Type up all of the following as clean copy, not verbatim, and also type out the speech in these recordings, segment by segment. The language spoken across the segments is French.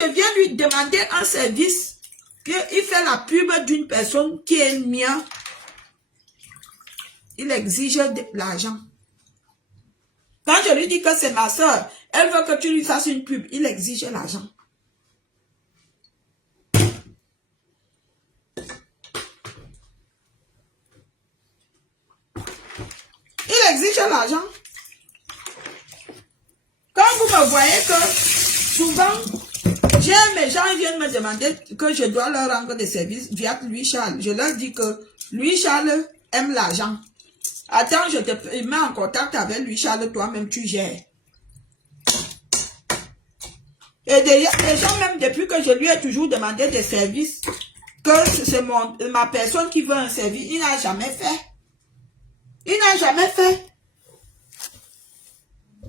Je viens lui demander un service, qu'il fait la pub d'une personne qui est mienne. Il exige de l'argent. Quand je lui dis que c'est ma soeur, elle veut que tu lui fasses une pub, il exige l'argent. Il exige l'argent. Quand vous me voyez que souvent, mes gens viennent me demander que je dois leur rendre des services via Louis Charles. Je leur dis que Louis Charles aime l'argent. Attends, je te mets en contact avec Louis Charles, toi-même tu gères. Et les gens, même depuis que je lui ai toujours demandé des services, que c'est ma personne qui veut un service, il n'a jamais fait. Il n'a jamais fait.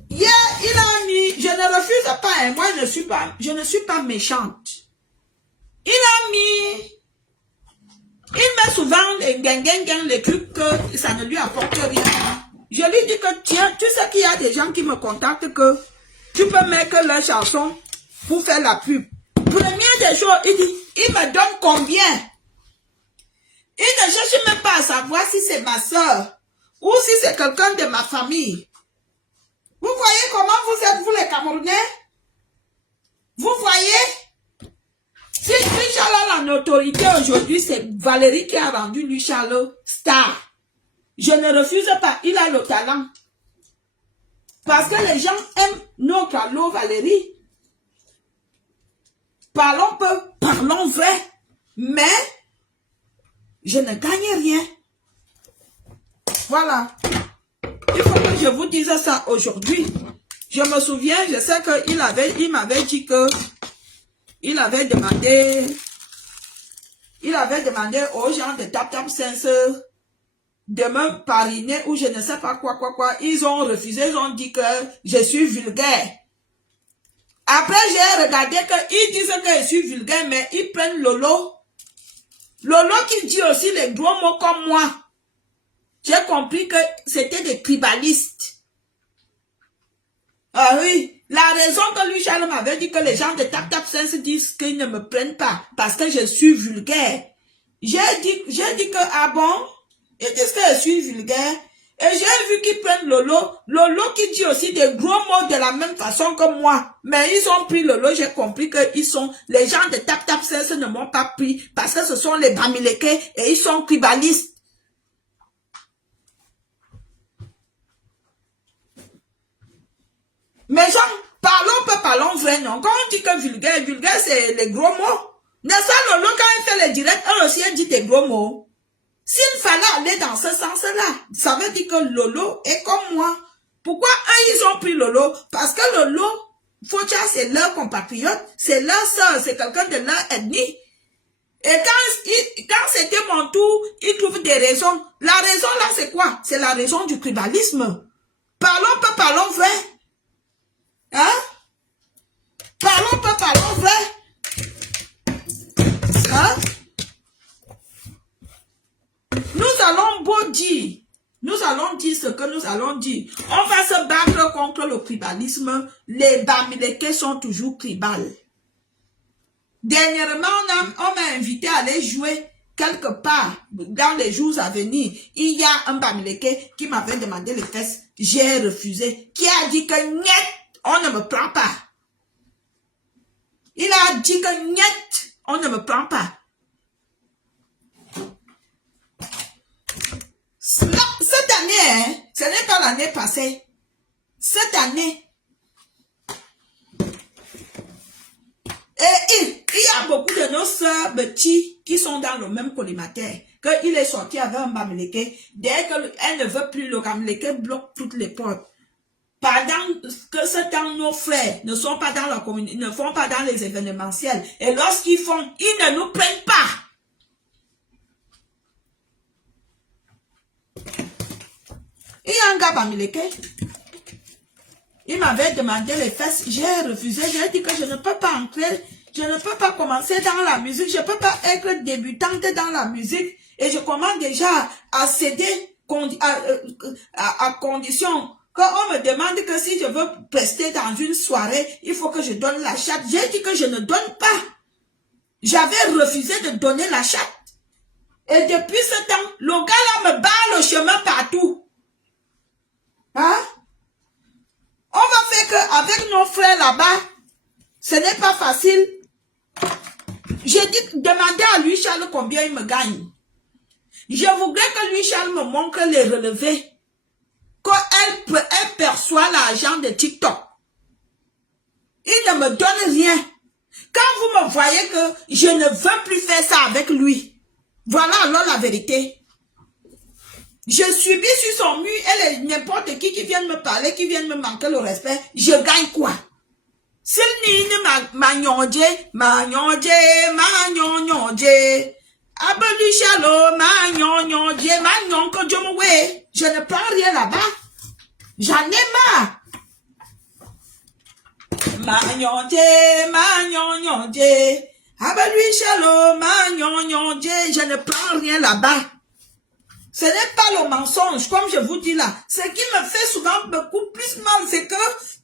Hier, il a mis, je ne refuse pas, hein, moi je ne suis pas méchante. Il a mis, il met souvent les trucs que ça ne lui apporte rien. Je lui dis que tiens, tu sais qu'il y a des gens qui me contactent que tu peux mettre leur chanson pour faire la pub. Première des choses, il dit, il me donne combien? Il ne cherche même pas à savoir si c'est ma soeur ou si c'est quelqu'un de ma famille. Vous voyez comment vous êtes, vous les Camerounais? Vous voyez? Si Louis Charles a la notoriété aujourd'hui, c'est Valérie qui a rendu Louis Charles star. Je ne refuse pas, il a le talent. Parce que les gens aiment notre allo Valérie. Parlons peu, parlons vrai. Mais, je ne gagne rien. Voilà. Il faut que je vous dise ça aujourd'hui. Je me souviens, je sais qu'il m'avait dit que il avait demandé aux gens de Tap Tap Sense de me parrainer ou je ne sais pas quoi. Ils ont refusé, ils ont dit que je suis vulgaire. Après, j'ai regardé qu'ils disent que je suis vulgaire, mais ils prennent Lolo. Lolo qui dit aussi les gros mots comme moi. J'ai compris que c'était des tribalistes. Ah oui, la raison que lui, Charles m'avait dit que les gens de Tap Tap Sense disent qu'ils ne me prennent pas parce que je suis vulgaire. J'ai dit que, ah bon, ils disent que je suis vulgaire. Et j'ai vu qu'ils prennent Lolo. Lolo qui dit aussi des gros mots de la même façon que moi. Mais ils ont pris Lolo, j'ai compris que les gens de Tap Tap Sense ne m'ont pas pris parce que ce sont les Bamileke et ils sont tribalistes. Mais gens, parlons vrai, non. Quand on dit que vulgaire, c'est les gros mots. N'est-ce pas, Lolo, quand il fait les directs, elle aussi, elle dit des gros mots. S'il fallait aller dans ce sens-là, ça veut dire que Lolo est comme moi. Pourquoi eux, ils ont pris Lolo? Parce que Lolo, Focha, c'est leur compatriote, c'est leur soeur, c'est quelqu'un de leur ethnie. Et quand c'était mon tour, ils trouvent des raisons. La raison là, c'est quoi? C'est la raison du tribalisme. Parlons vrai. Hein? Parlons vrai. Hein? Nous allons nous allons dire ce que nous allons dire. On va se battre contre le tribalisme. Les Bamileke sont toujours tribales. Dernièrement, on m'a invité à aller jouer quelque part dans les jours à venir. Il y a un Bamileke qui m'avait demandé les fesses. J'ai refusé. Qui a dit que niet, on ne me prend pas. Il a dit que niet, on ne me prend pas. Cette année, hein, ce n'est pas l'année passée. Cette année. Et il y a beaucoup de nos sœurs petits qui sont dans le même collimateur. Qu'il est sorti avec un Bamileke. Dès qu'elle ne veut plus, le Bamileke bloque toutes les portes. Pendant que ce temps, nos frères ne sont pas dans la communauté, ne font pas dans les événementiels. Et lorsqu'ils font, ils ne nous prennent pas. Il y a un gars Bamileke. Il m'avait demandé les fesses. J'ai refusé. J'ai dit que je ne peux pas entrer. Je ne peux pas commencer dans la musique. Je ne peux pas être débutante dans la musique. Et je commence déjà à céder à condition Quand on me demande que si je veux rester dans une soirée, il faut que je donne la chatte. J'ai dit que je ne donne pas. J'avais refusé de donner la chatte. Et depuis ce temps, le gars là me barre le chemin partout. Hein? On va faire qu'avec nos frères là-bas, ce n'est pas facile. J'ai dit, demandez à lui Charles combien il me gagne. Je voudrais que lui Charles me montre les relevés. Quand elle perçoit l'argent de TikTok. Il ne me donne rien. Quand vous me voyez que je ne veux plus faire ça avec lui. Voilà alors la vérité. Je subis sur son mur, elle est n'importe qui vient me parler, qui vient me manquer le respect. Je gagne quoi? S'il n'y ma nyonje, abelu chalo, ma nyonje, ma nyonko jomwe. Je ne prends rien là-bas. J'en ai marre. Ma nyonje, abelu chalo, ma nyonje, je ne prends rien là-bas. Ce n'est pas le mensonge, comme je vous dis là. Ce qui me fait souvent beaucoup plus mal, c'est que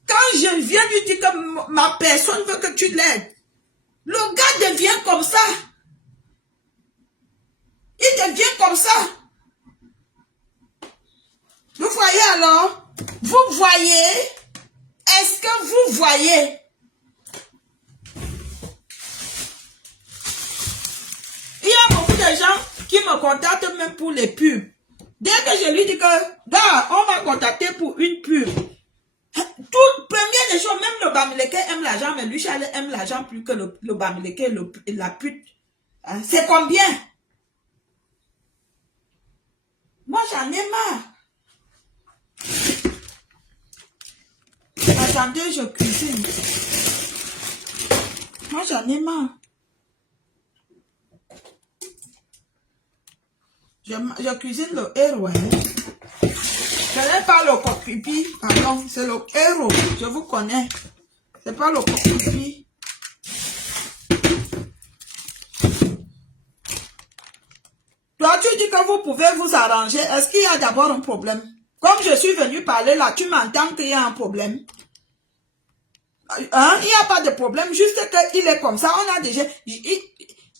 quand je viens lui dire que ma personne veut que tu l'aides, le gars devient comme ça. Il devient comme ça. Vous voyez alors? Vous voyez? Est-ce que vous voyez? Il y a beaucoup de gens qui me contactent même pour les pubs. Dès que je lui dis que, gars, on va contacter pour une pub. Première des choses, même le Bamileke aime l'argent, mais lui, Charles aime l'argent plus que le Bamileke et la pute. Hein? C'est combien? Moi, j'en ai marre. Attendez, je cuisine. Moi, j'en ai marre. Je cuisine le héros. Ce n'est pas le coquipi, pardon, c'est le héros. Je vous connais. C'est pas le coquipi. Toi, tu dis que vous pouvez vous arranger. Est-ce qu'il y a d'abord un problème? Comme je suis venu parler là, tu m'entends qu'il y a un problème. Hein? Il n'y a pas de problème, juste qu'il est comme ça. On a déjà...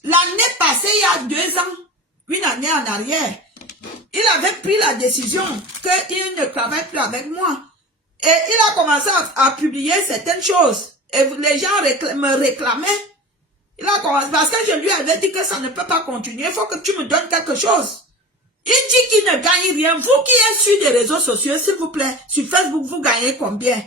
L'année passée, il y a 2 ans, une année en arrière, il avait pris la décision qu'il ne travaille plus avec moi. Et il a commencé à publier certaines choses. Et les gens me réclamaient. Il a commencé, parce que je lui avais dit que ça ne peut pas continuer. Il faut que tu me donnes quelque chose. Il dit qu'il ne gagne rien. Vous qui êtes sur des réseaux sociaux, s'il vous plaît, sur Facebook, vous gagnez combien?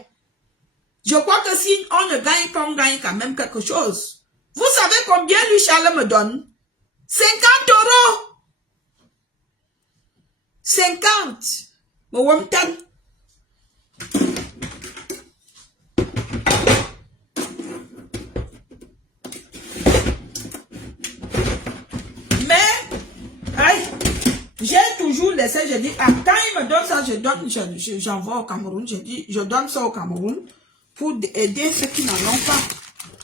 Je crois que si on ne gagne pas, on gagne quand même quelque chose. Vous savez combien lui Charles me donne? 50 €. 50. Mais, j'ai toujours laissé, je dis, quand il me donne ça, j'envoie au Cameroun, je dis, je donne ça au Cameroun pour aider ceux qui n'en ont pas.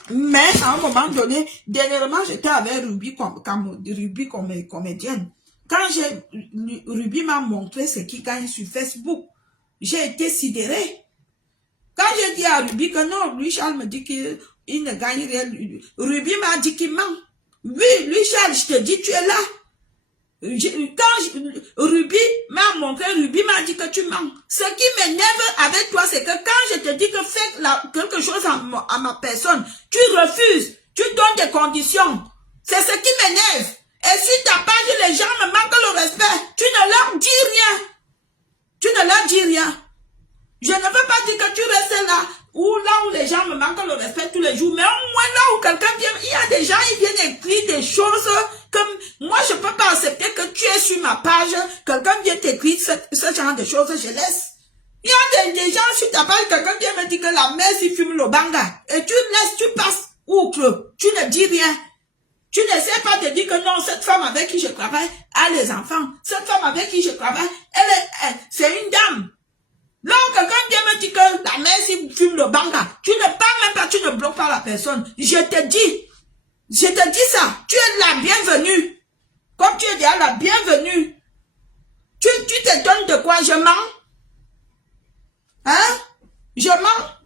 Mais, à un moment donné, dernièrement, j'étais avec Ruby comme comédienne. Quand Ruby m'a montré ce qu'il gagne sur Facebook, j'ai été sidérée. Quand j'ai dit à Ruby que non, lui, Charles me dit qu'il ne gagne rien, Ruby m'a dit qu'il ment. Oui, lui, Charles, je te dis, tu es là. Ruby m'a montré, Ruby m'a dit que tu mens. Ce qui m'énerve avec toi, c'est que quand je te dis que fais quelque chose à ma personne, tu refuses, tu donnes des conditions. C'est ce qui m'énerve. Et sur ta page, les gens me manquent le respect. Tu ne leur dis rien. Tu ne leur dis rien. Je ne veux pas dire que tu restes là où les gens me manquent le respect tous les jours. Mais au moins là où quelqu'un vient, il y a des gens qui viennent écrire des choses comme... Moi, je ne peux pas accepter que tu es sur ma page. Quelqu'un vient t'écrire ce genre de choses, je laisse. Il y a des gens sur ta page, quelqu'un vient me dire que la mère s'y fume le banga. Et tu laisses, tu passes outre. Tu ne dis rien. Tu n'essaies pas de dire que non, cette femme avec qui je travaille a les enfants. Cette femme avec qui je travaille, c'est une dame. Là où quelqu'un vient me dire que la mère s'y fume le banga, tu ne parles même pas, tu ne bloques pas la personne. Je te dis ça. Tu es la bienvenue. Comme tu es déjà la bienvenue. Tu te donnes de quoi? Je mens. Hein? Je mens.